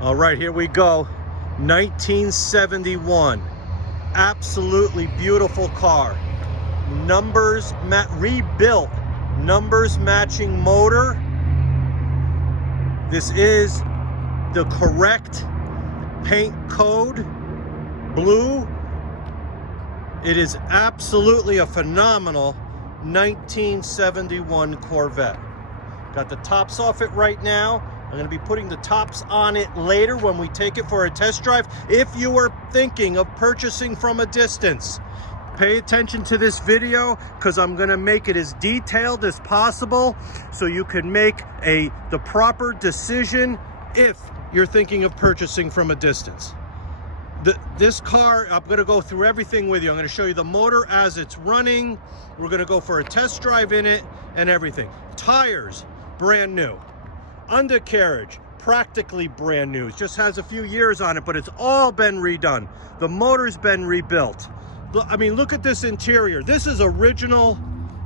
All right, here we go. 1971. Absolutely beautiful car. Rebuilt. Numbers matching motor. This is the correct paint code. Blue. It is absolutely a phenomenal 1971 Corvette. Got the tops off it right now. I'm going to be putting the tops on it later when we take it for a test drive. If you are thinking of purchasing from a distance, pay attention to this video because I'm going to make it as detailed as possible so you can make the proper decision if you're thinking of purchasing from a distance. This car, I'm going to go through everything with you. I'm going to show you the motor as it's running. We're going to go for a test drive in it and everything. Tires, brand new. Undercarriage, practically brand new. It just has a few years on it, but it's all been redone. The motor's been rebuilt. I mean, look at this interior. This is original.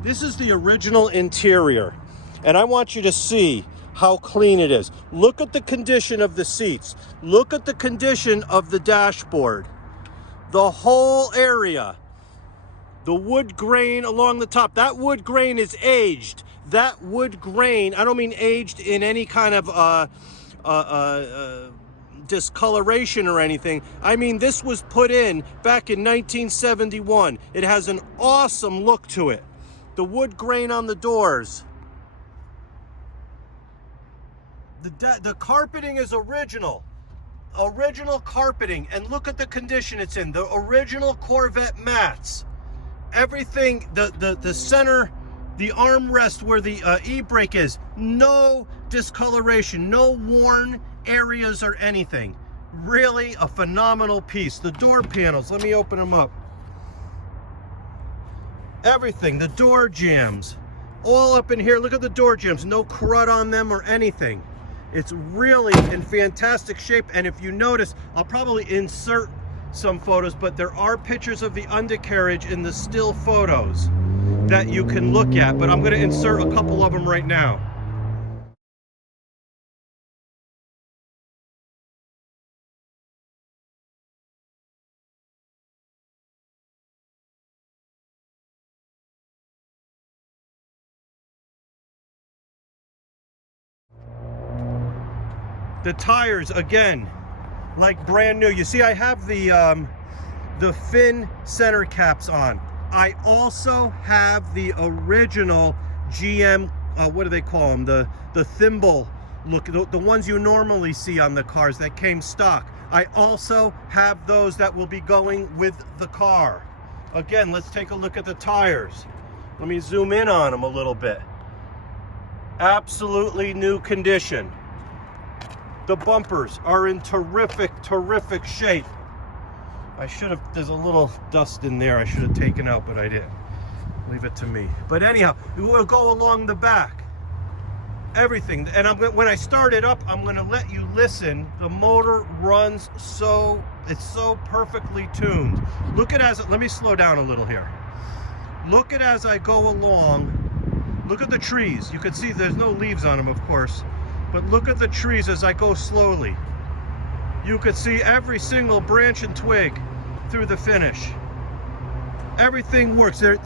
This is the original interior. And I want you to see how clean it is. Look at the condition of the seats. Look at the condition of the dashboard. The whole area. The wood grain along the top. That wood grain is aged. That wood grain, I don't mean aged in any kind of discoloration or anything. I mean, this was put in back in 1971. It has an awesome look to it. The wood grain on the doors. The carpeting is original carpeting, and look at the condition it's in. The original Corvette mats. Everything, the center, the armrest where the e-brake is, no discoloration, no worn areas or anything. Really a phenomenal piece. The door panels, let me open them up. Everything, the door jambs, all up in here. Look at the door jambs, no crud on them or anything. It's really in fantastic shape, and if you notice, I'll probably insert some photos, but there are pictures of the undercarriage in the still photos that you can look at, but I'm going to insert a couple of them right now. The tires, again, like brand new. You see, I have the fin center caps on. I also have the original GM, what do they call them? The thimble look, the ones you normally see on the cars that came stock. I also have those that will be going with the car. Again, let's take a look at the tires. Let me zoom in on them a little bit. Absolutely new condition. The bumpers are in terrific shape. There's a little dust in there I should have taken out, but I didn't. Leave it to me. But anyhow, we'll go along the back. Everything. And when I start it up, I'm going to let you listen. The motor runs it's so perfectly tuned. Let me slow down a little here. Look at as I go along. Look at the trees. You can see there's no leaves on them, of course. But look at the trees as I go slowly. You could see every single branch and twig through the finish. Everything works. There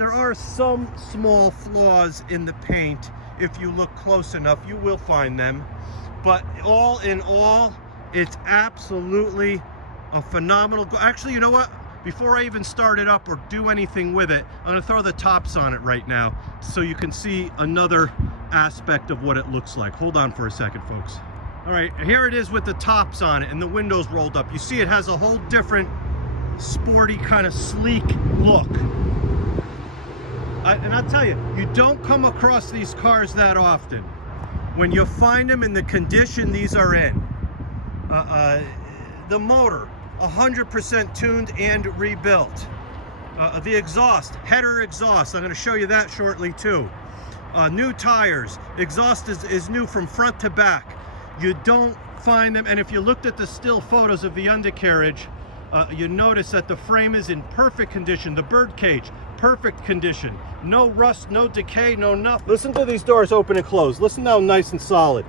are some small flaws in the paint. If you look close enough, you will find them. But all in all, it's absolutely a phenomenal. Actually, you know what? Before I even start it up or do anything with it, I'm going to throw the tops on it right now so you can see another aspect of what it looks like. Hold on for a second, folks. All right, here it is with the tops on it and the windows rolled up. You see it has a whole different sporty kind of sleek look. And I'll tell you, you don't come across these cars that often. When you find them in the condition these are in. The motor, 100% tuned and rebuilt. The exhaust, header exhaust, I'm going to show you that shortly too. New tires, exhaust is new from front to back. You don't find them, and if you looked at the still photos of the undercarriage, you notice that the frame is in perfect condition. The bird cage, perfect condition. No rust, no decay, no nothing. Listen to these doors open and close. Listen how nice and solid.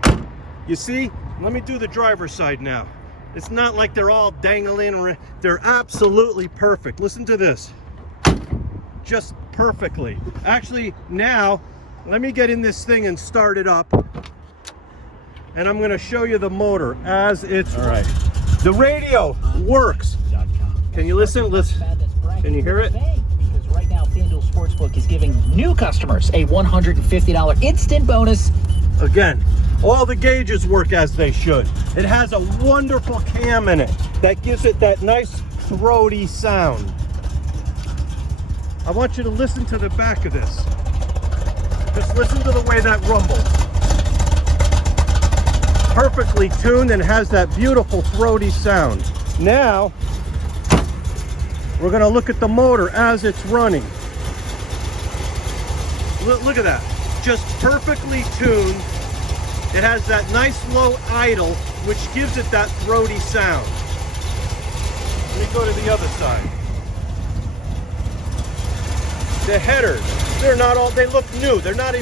You see, Let me do the driver's side now. It's not like they're all dangling. They're absolutely perfect. Listen to this. Just perfectly. Actually, now, let me get in this thing and start it up. And I'm going to show you the motor as it's... All right. The radio works. Can you listen? Can you hear it? Because right now, FanDuel Sportsbook is giving new customers a $150 instant bonus. Again, all the gauges work as they should. It has a wonderful cam in it that gives it that nice throaty sound. I want you to listen to the back of this. Just listen to the way that rumbles. Perfectly tuned and has that beautiful throaty sound. Now, we're going to look at the motor as it's running. Look at that. Just perfectly tuned. It has that nice low idle, which gives it that throaty sound. Let me go to the other side. The headers, they look new. They're not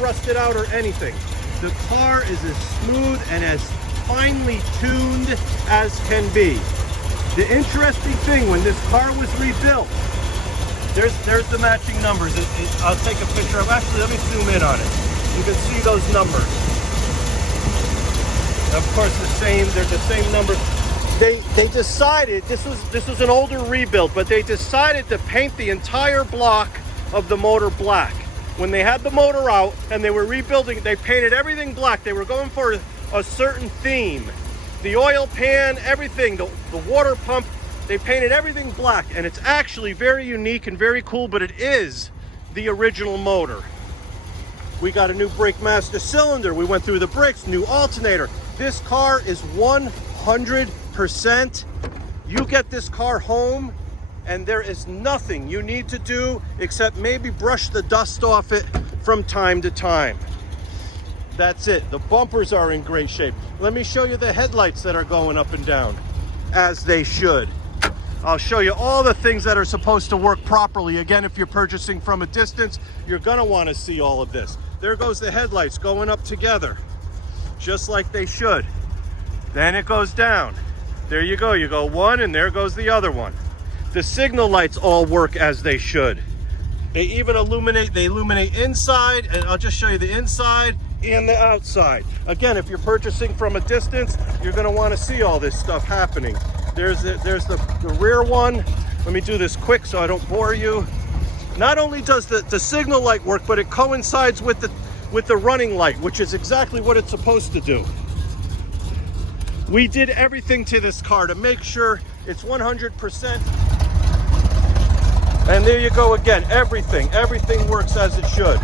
rusted out or anything. The car is as smooth and as finely tuned as can be. The interesting thing, when this car was rebuilt, there's the matching numbers. I'll take a picture of. Actually, let me zoom in on it. You can see those numbers. Of course, they're the same numbers. They decided, this was an older rebuild, but they decided to paint the entire block of the motor black. When they had the motor out and they were rebuilding, they painted everything black. They were going for a certain theme. The oil pan, everything, the water pump, they painted everything black, and it's actually very unique and very cool, but it is the original motor. We got a new brake master cylinder. We went through the brakes, new alternator. This car is 100%. You get this car home and there is nothing you need to do except maybe brush the dust off it from time to time. That's it. The bumpers are in great shape. Let me show you the headlights that are going up and down as they should. I'll show you all the things that are supposed to work properly. Again, if you're purchasing from a distance, you're gonna want to see all of this. There goes the headlights going up together, just like they should. Then it goes down. There you go. You go one and there goes the other one. The signal lights all work as they should. They even illuminate inside, and I'll just show you the inside and the outside. Again, if you're purchasing from a distance, you're gonna wanna see all this stuff happening. There's the rear one. Let me do this quick so I don't bore you. Not only does the signal light work, but it coincides with the running light, which is exactly what it's supposed to do. We did everything to this car to make sure it's 100%. And there you go again, everything works as it should.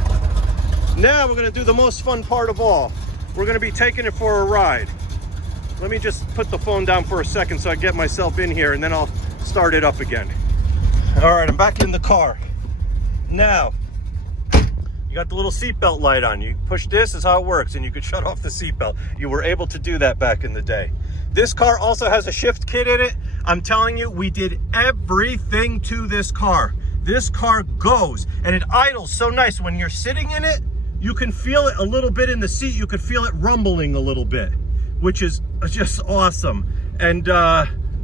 Now we're gonna do the most fun part of all. We're gonna be taking it for a ride. Let me just put the phone down for a second so I get myself in here, and then I'll start it up again. All right, I'm back in the car. Now, you got the little seatbelt light on. You push this is how it works, and you could shut off the seatbelt. You were able to do that back in the day. This car also has a shift kit in it. I'm telling you, we did everything to this car. This car goes, and it idles so nice. When you're sitting in it, you can feel it a little bit in the seat. You could feel it rumbling a little bit, which is just awesome. And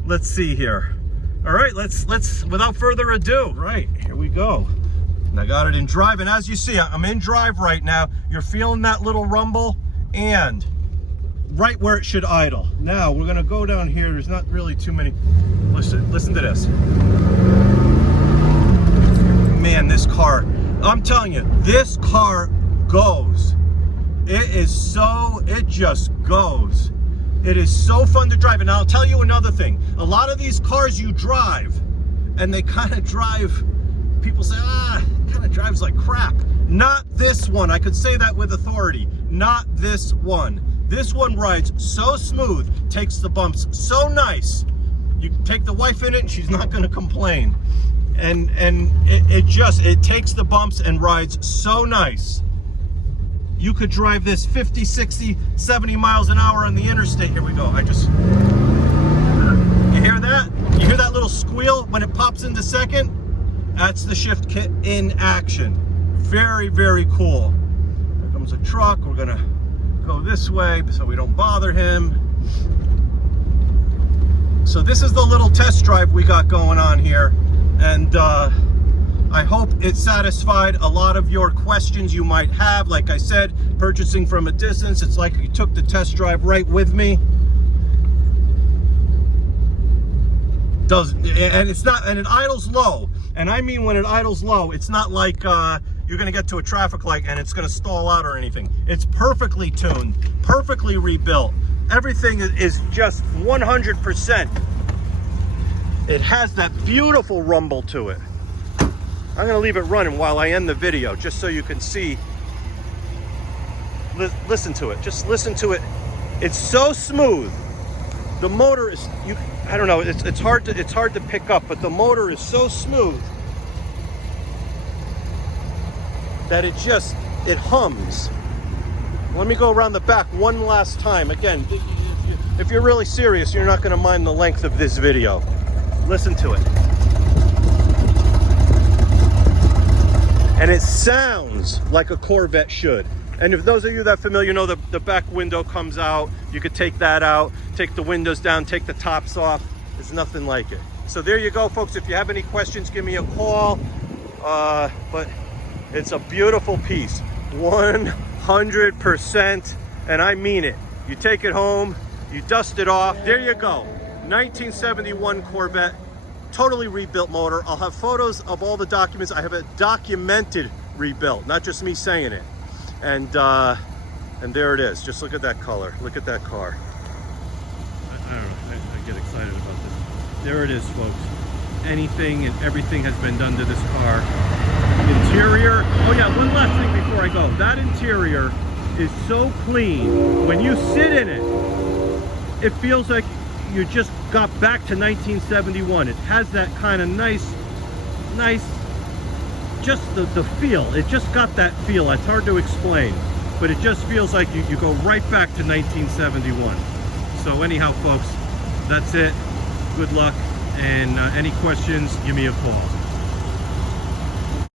let's see here. All right, let's without further ado, right, here we go. And I got it in drive, and as you see, I'm in drive right now. You're feeling that little rumble, and right where it should idle. Now we're gonna go down here. There's not really too many. Listen to this. Man, this car, I'm telling you, this car goes. It just goes. It is so fun to drive. And I'll tell you another thing. A lot of these cars you drive, and they kind of drive, people say, it kind of drives like crap. Not this one. I could say that with authority. Not this one. This one rides so smooth, takes the bumps so nice. You take the wife in it and she's not gonna complain. And it takes the bumps and rides so nice. You could drive this 50, 60, 70 miles an hour on the interstate. Here we go. You hear that? You hear that little squeal when it pops into second? That's the shift kit in action. Very, very cool. Here comes a truck. We're gonna go this way so we don't bother him. So this is the little test drive we got going on here, and I hope it satisfied a lot of your questions you might have. Like I said, purchasing from a distance, it's like you took the test drive right with me. And it's not, and it idles low. And I mean, when it idles low, it's not like you're gonna get to a traffic light and it's gonna stall out or anything. It's perfectly tuned, perfectly rebuilt. Everything is just 100%. It has that beautiful rumble to it. I'm gonna leave it running while I end the video, just so you can see. Listen to it, just listen to it. It's so smooth. The motor is, I don't know, it's hard to pick up, but the motor is so smooth that it hums. Let me go around the back one last time. Again, if you're really serious, you're not gonna mind the length of this video. Listen to it. And it sounds like a Corvette should. And if those of you that are familiar know, the back window comes out. You could take that out, take the windows down, take the tops off. There's nothing like it. So there you go, folks. If you have any questions, give me a call. But it's a beautiful piece, 100%, and I mean it. You take it home, you dust it off. There you go, 1971 Corvette. Totally rebuilt motor. I'll have photos of all the documents. I have a documented rebuilt, not just me saying it. And there it is. Just look at that color. Look at that car. I don't know. I get excited about this. There it is, folks. Anything and everything has been done to this car. Interior. Oh yeah, one last thing before I go. That interior is so clean. When you sit in it, it feels like you just got back to 1971. It has that kind of nice, just the feel. It just got that feel. It's hard to explain, but it just feels like you go right back to 1971. So anyhow, folks, that's it. Good luck, and any questions, give me a call.